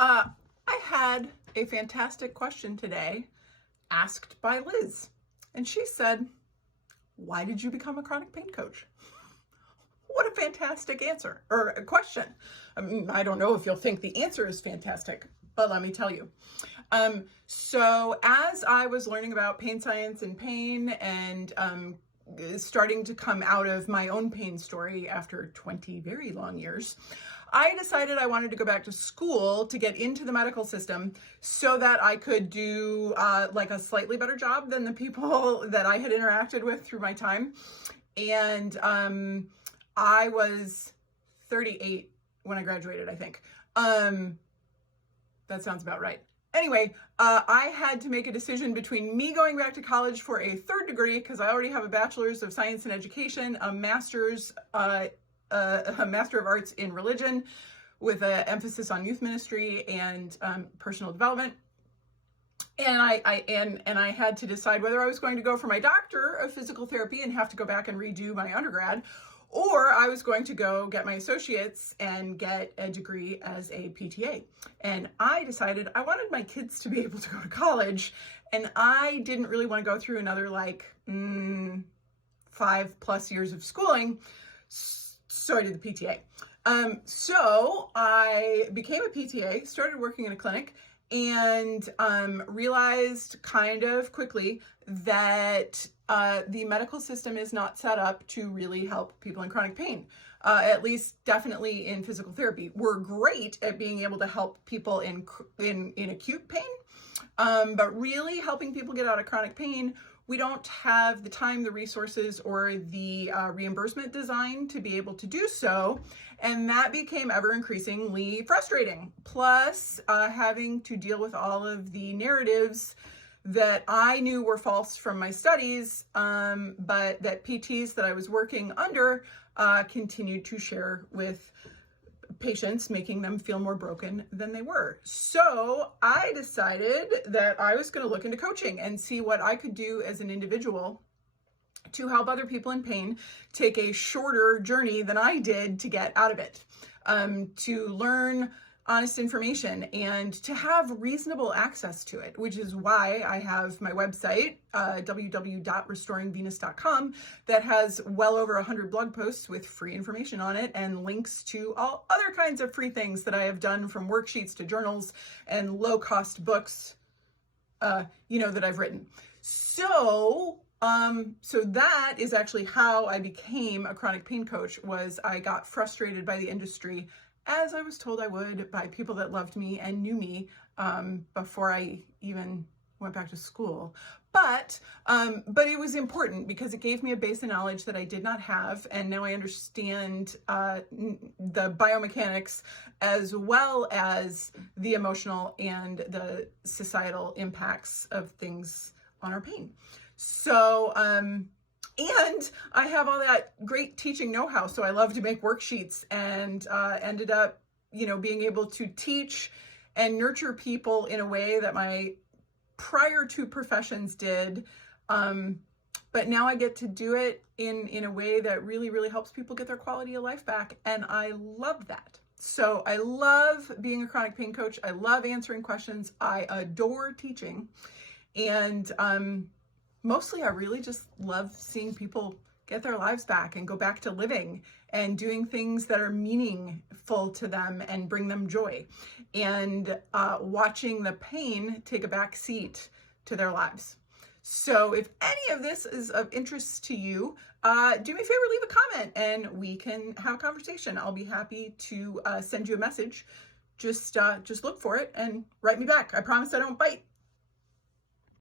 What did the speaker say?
I had a fantastic question today asked by Liz. And she said, why did you become a chronic pain coach? What a fantastic answer or a question. I mean, I don't know if you'll think the answer is fantastic, but let me tell you. So as I was learning about pain science and pain and starting to come out of my own pain story after 20 very long years, I decided I wanted to go back to school to get into the medical system so that I could do like a slightly better job than the people that I had interacted with through my time. And I was 38 when I graduated, I think. That sounds about right. Anyway, I had to make a decision between me going back to college for a third degree, because I already have a bachelor's of science and education, a master's, a master of arts in religion with an emphasis on youth ministry and personal development. And I had to decide whether I was going to go for my doctor of physical therapy and have to go back and redo my undergrad, or I was going to go get my associates and get a degree as a PTA. And I decided I wanted my kids to be able to go to college, and I didn't really want to go through another 5+ years of schooling. So I did the PTA. So I became a PTA, started working in a clinic, and realized kind of quickly that the medical system is not set up to really help people in chronic pain, at least definitely in physical therapy. We're great at being able to help people in acute pain, but really helping people get out of chronic pain, we don't have the time, the resources, or the reimbursement design to be able to do so. And that became ever increasingly frustrating. Plus, having to deal with all of the narratives that I knew were false from my studies, but that PTs that I was working under continued to share with patients, making them feel more broken than they were. So I decided that I was going to look into coaching and see what I could do as an individual to help other people in pain take a shorter journey than I did to get out of it, to learn honest information and to have reasonable access to it, which is why I have my website, www.restoringvenus.com, that has well over 100 blog posts with free information on it and links to all other kinds of free things that I have done, from worksheets to journals and low-cost books, that I've written. So that is actually how I became a chronic pain coach. Was I got frustrated by the industry, as I was told I would by people that loved me and knew me before I even went back to school. But it was important because it gave me a base of knowledge that I did not have, and now I understand the biomechanics as well as the emotional and the societal impacts of things on our pain. So, and I have all that great teaching know-how, so I love to make worksheets, and ended up, being able to teach and nurture people in a way that my prior two professions did. But now I get to do it in a way that really, really helps people get their quality of life back, and I love that. So I love being a chronic pain coach. I love answering questions. I adore teaching, and mostly I really just love seeing people get their lives back and go back to living and doing things that are meaningful to them and bring them joy, and watching the pain take a back seat to their lives. So if any of this is of interest to you, do me a favor, leave a comment and we can have a conversation. I'll be happy to send you a message. Just look for it and write me back. I promise I don't bite.